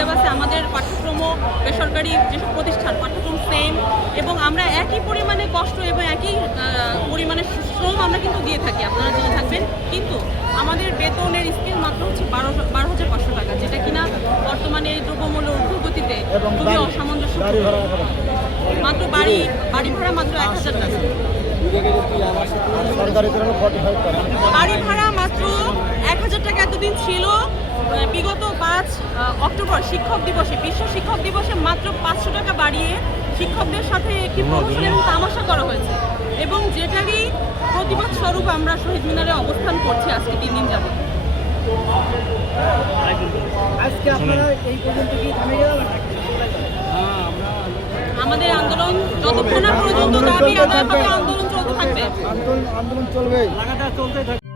সিলেবাসে আমাদের পাঠ্যক্রমও বেসরকারি যেসব প্রতিষ্ঠান পাঠ্যক্রম সেম, এবং আমরা একই পরিমাণে কষ্ট এবং একই পরিমাণে শ্রম আমরা কিন্তু দিয়ে থাকি, আপনারা জেনে থাকবেন। কিন্তু আমাদের বেতনের স্কেল মাত্র হচ্ছে 12,500 টাকা, যেটা কিনা বর্তমানে এই দ্রব্যমূল্যের ঊর্ধ্বগতিতে খুবই অসামঞ্জস্য। মাত্র বাড়ি ভাড়া মাত্র 1,000 টাকা, বাড়ি ভাড়া মাত্র 1,000 টাকা এতদিন ছিল। বিগত 5 অক্টোবর শিক্ষক দিবসে, বিশ্ব শিক্ষক দিবসে মাত্র 500 টাকা বাড়িয়ে শিক্ষকদের সাথে একটি প্রহসন এবং তামাশা করা হয়েছে, এবং যেটারই প্রতিবাদ স্বরূপ আমরা শহীদ মিনারে অবস্থান করছি আজকে 3 দিন যাবত। আমাদের আন্দোলন যতক্ষণ না পর্যন্ত দাবি আদায় হবে, আন্দোলন চলতে থাকবে, আন্দোলন চলবে, লাগাতার চলতে থাকবে।